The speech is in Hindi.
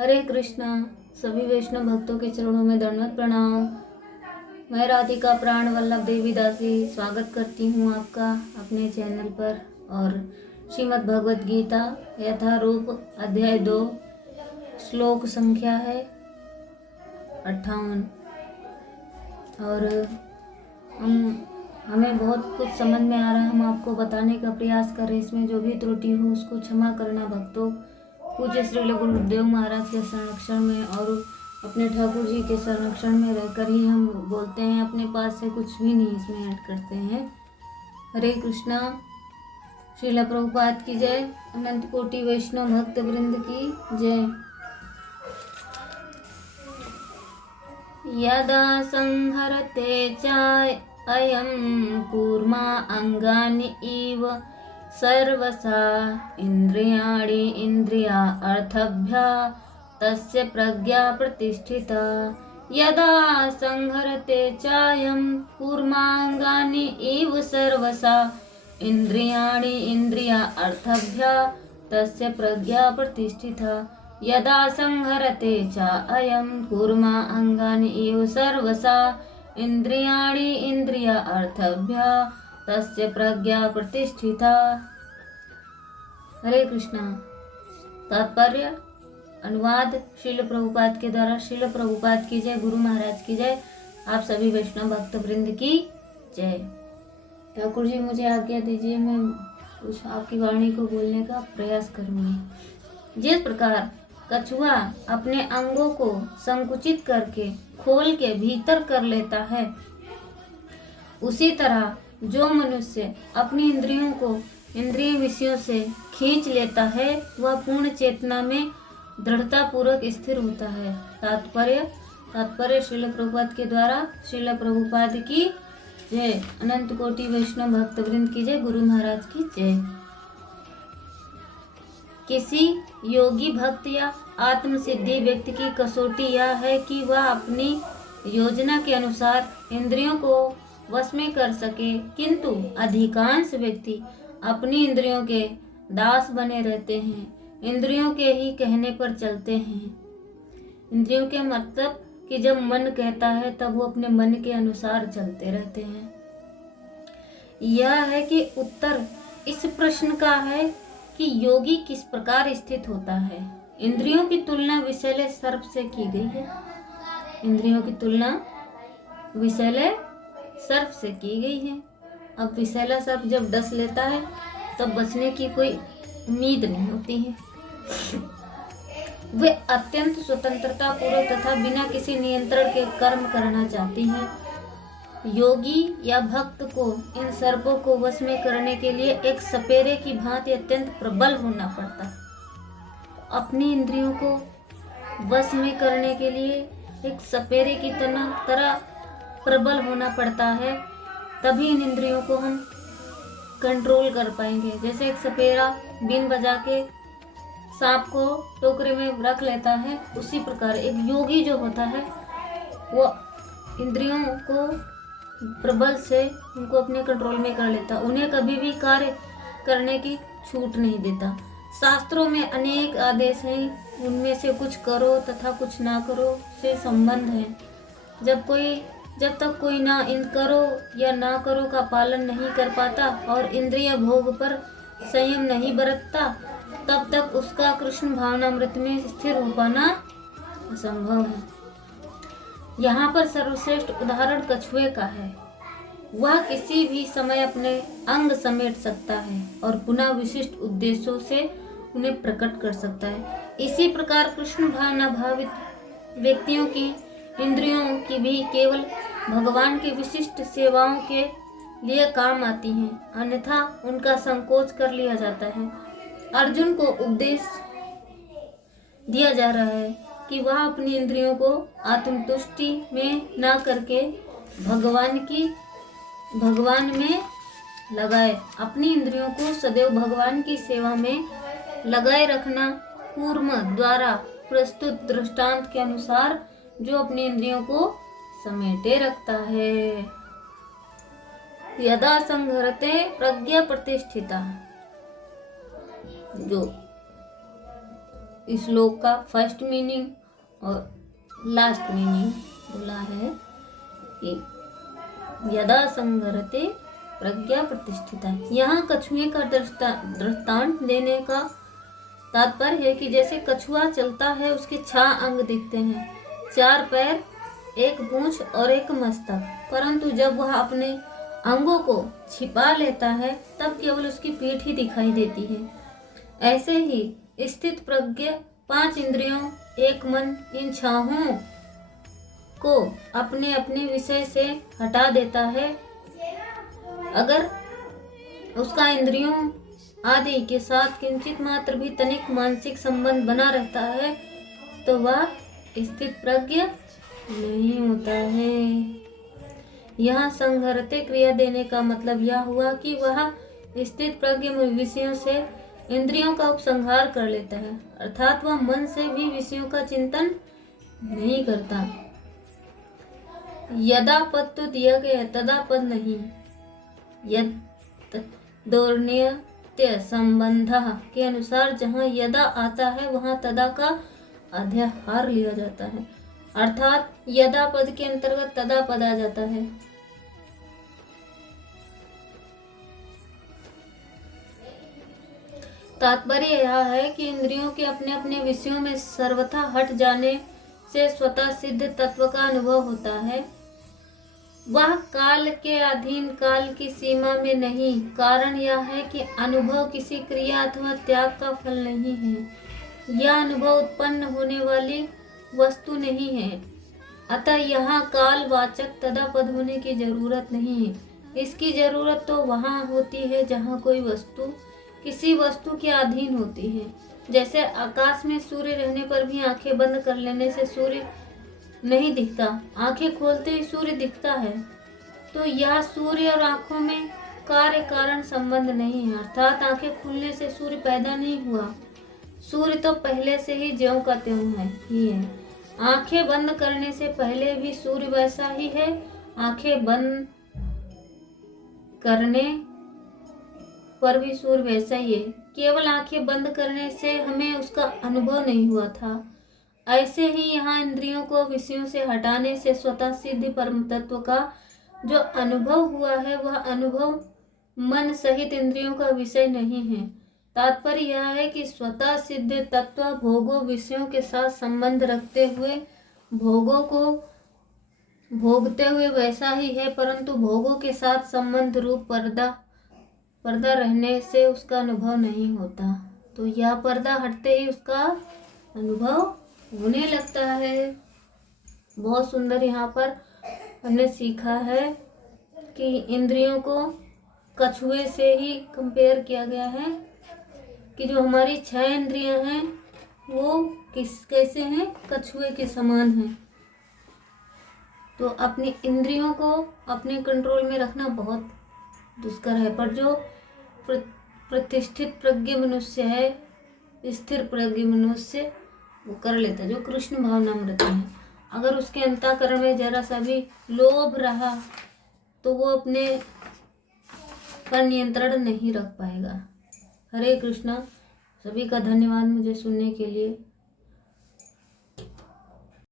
हरे कृष्णा। सभी वैष्णव भक्तों के चरणों में दंडवत प्रणाम। मैं राधिका प्राण वल्लभ देवी दासी स्वागत करती हूँ आपका अपने चैनल पर। और श्रीमद् भगवद गीता यथारूप अध्याय 2 श्लोक संख्या है 58। और हमें बहुत कुछ समझ में आ रहा है, हम आपको बताने का प्रयास कर रहे हैं। इसमें जो भी त्रुटि हो उसको क्षमा करना भक्तों। पूज्य श्री गुरुदेव महाराज के संरक्षण में और अपने ठाकुर जी के संरक्षण में रहकर ही हम बोलते हैं, अपने पास से कुछ भी नहीं इसमें ऐड करते हैं। हरे कृष्णा। श्रील प्रभुपाद की जय। अनंत कोटि वैष्णव भक्त वृंद की जय। यदा संहरते चाय अयं कूर्मा अंगानि इव सर्वसा इंद्रियाणि इंद्रिया अर्थभ्या तस्य प्रज्ञा प्रतिष्ठिता। यदा संहरते चायं कूर्मांगानि इव सर्वसा इंद्रियाणि इंद्रिया अर्थभ्या तस्य प्रज्ञा प्रतिष्ठिता। यदा संहरते च अयं कूर्मा अंगानि इव सर्वसा इंद्रियाणि इंद्रिया अर्थभ्या तस्य प्रज्ञा प्रतिष्ठिता। हरे कृष्णा। तात्पर्य अनुवाद श्रील प्रभुपाद के द्वारा। श्रील प्रभुपाद की जय। गुरु महाराज की जय। आप सभी वैष्णव भक्त वृंद की जय। ठाकुर जी मुझे आज्ञा दीजिए, मैं उस आपकी वाणी को बोलने का प्रयास करूंगी। जिस प्रकार कछुआ अपने अंगों को संकुचित करके खोल के भीतर कर लेता है, उसी तरह जो मनुष्य अपनी इंद्रियों को इंद्रिय विषयों से खींच लेता है वह पूर्ण चेतना में दृढ़ता पूर्वक स्थिर होता है। तात्पर्य श्रील प्रभुपाद के द्वारा। श्रील प्रभुपाद की जय। अनंत कोटि वैष्णव भक्त वृंद की जय। गुरु महाराज की जय। किसी योगी भक्त या आत्म सिद्धि व्यक्ति की कसौटी यह है कि वह अपनी योजना के अनुसार इंद्रियों को वश में कर सके, किंतु अधिकांश व्यक्ति अपनी इंद्रियों के दास बने रहते हैं, इंद्रियों के ही कहने पर चलते हैं। इंद्रियों के मतलब कि जब मन कहता है तब वो अपने मन के अनुसार चलते रहते हैं। यह है कि उत्तर इस प्रश्न का है कि योगी किस प्रकार स्थित होता है। इंद्रियों की तुलना विषैले सर्प से की गई है। इंद्रियों की तुलना विषैले सर्प से की गई है। अब विषैला सर्प जब डस लेता है तब बचने की कोई उम्मीद नहीं होती है। वे अत्यंत स्वतंत्रता पूर्वक तथा बिना किसी नियंत्रण के कर्म करना चाहती हैं। योगी या भक्त को इन सर्पों को वश में करने के लिए एक सपेरे की भांति अत्यंत प्रबल होना पड़ता है। अपनी इंद्रियों को वश में करने के लिए एक सपेरे की तरह प्रबल होना पड़ता है, तभी इन इंद्रियों को हम कंट्रोल कर पाएंगे। जैसे एक सपेरा बीन बजा के सांप को टोकरे में रख लेता है, उसी प्रकार एक योगी जो होता है वो इंद्रियों को प्रबल से उनको अपने कंट्रोल में कर लेता, उन्हें कभी भी कार्य करने की छूट नहीं देता। शास्त्रों में अनेक आदेश हैं, उनमें से कुछ करो तथा कुछ ना करो से संबंध है। जब तक कोई ना इन करो या ना करो का पालन नहीं कर पाता और इंद्रिय भोग पर संयम नहीं बरतता, तब तक उसका कृष्ण भावनामृत में स्थिर हो पाना असंभव है। यहाँ पर सर्वश्रेष्ठ उदाहरण कछुए का है। वह किसी भी समय अपने अंग समेट सकता है और पुनः विशिष्ट उद्देश्यों से उन्हें प्रकट कर सकता है। इसी प्रकार कृष्ण भावना भावित व्यक्तियों की इंद्रियों की भी केवल भगवान की विशिष्ट सेवाओं के लिए काम आती हैं, अन्यथा उनका संकोच कर लिया जाता है। अर्जुन को उपदेश दिया जा रहा है कि वह अपनी इंद्रियों को आत्मतुष्टि में ना करके भगवान में लगाए। अपनी इंद्रियों को सदैव भगवान की सेवा में लगाए रखना कूर्म द्वारा प्रस्तुत दृष्टांत के अनुसार जो अपनी इंद्रियों को समेटे रखता है। यदा संहरते प्रज्ञा प्रतिष्ठिता, जो इस श्लोक का फर्स्ट मीनिंग और लास्ट मीनिंग बोला है कि यदा संघरते प्रज्ञा प्रतिष्ठिता। यहाँ कछुए का दृष्टांत देने का तात्पर्य है कि जैसे कछुआ चलता है, उसके 6 अंग दिखते हैं, 4 पैर, 1 पूंछ और 1 मस्तक, परंतु जब वह अपने अंगों को छिपा लेता है तब केवल उसकी पीठ ही दिखाई देती है। ऐसे ही स्थित प्रज्ञ 5 इंद्रियों, 1 मन, इन 6 को अपने अपने विषय से हटा देता है। अगर उसका इंद्रियों आदि के साथ किंचित मात्र भी तनिक मानसिक संबंध बना रहता है तो वह स्थित प्रज्ञ नहीं होता है। यहाँ संघरते क्रिया देने का मतलब यह हुआ कि वह स्थित प्रज्ञ विषयों से इंद्रियों का उपसंहार कर लेता है, अर्थात वह मन से भी विषयों का चिंतन नहीं करता। यदा पद तो दिया गया, तदा पद नहीं। यद दौर्ण्यत्य संबंध के अनुसार जहाँ यदा आता है वहाँ तदा का अध्याहार लिया जाता है, अर्थात यदा पद के अंतर्गत तदा पद आ जाता है। तात्पर्य यह है कि इंद्रियों के अपने अपने विषयों में सर्वथा हट जाने से स्वतः सिद्ध तत्व का अनुभव होता है। वह काल के अधीन, काल की सीमा में नहीं। कारण यह है कि अनुभव किसी क्रिया अथवा त्याग का फल नहीं है। यह अनुभव उत्पन्न होने वाली वस्तु नहीं है, अतः यहाँ काल वाचक तदापद होने की जरूरत नहीं है। इसकी जरूरत तो वहाँ होती है जहाँ कोई वस्तु किसी वस्तु के अधीन होती है। जैसे आकाश में सूर्य रहने पर भी आंखें बंद कर लेने से सूर्य नहीं दिखता, आंखें खोलते ही सूर्य दिखता है। तो यह सूर्य और आंखों में कार्य कारण संबंध नहीं है, अर्थात आंखें खुलने से सूर्य पैदा नहीं हुआ। सूर्य तो पहले से ही ज्यों का त्यों है ही है। आंखें बंद करने से पहले भी सूर्य वैसा ही है, आंखें बंद करने पर भी सूर्य वैसा ही है। केवल आंखें बंद करने से हमें उसका अनुभव नहीं हुआ था। ऐसे ही यहाँ इंद्रियों को विषयों से हटाने से स्वतः सिद्ध परम तत्व का जो अनुभव हुआ है वह अनुभव मन सहित इंद्रियों का विषय नहीं है। तात्पर्य यह है कि स्वतः सिद्ध तत्व भोगों विषयों के साथ संबंध रखते हुए भोगों को भोगते हुए वैसा ही है, परंतु भोगों के साथ संबंध रूप पर्दा रहने से उसका अनुभव नहीं होता। तो यह पर्दा हटते ही उसका अनुभव होने लगता है। बहुत सुंदर यहाँ पर हमने सीखा है कि इंद्रियों को कछुए से ही कंपेयर किया गया है कि जो हमारी 6 इंद्रियां हैं वो कैसे हैं, कछुए के समान हैं। तो अपनी इंद्रियों को अपने कंट्रोल में रखना बहुत दुष्कर है, पर जो प्रतिष्ठित प्रज्ञ मनुष्य है, स्थिर प्रज्ञ मनुष्य वो कर लेता है, जो कृष्ण भावनामृत है। अगर उसके अंतःकरण में जरा सा भी लोभ रहा तो वो अपने पर नियंत्रण नहीं रख पाएगा। हरे कृष्णा। सभी का धन्यवाद मुझे सुनने के लिए।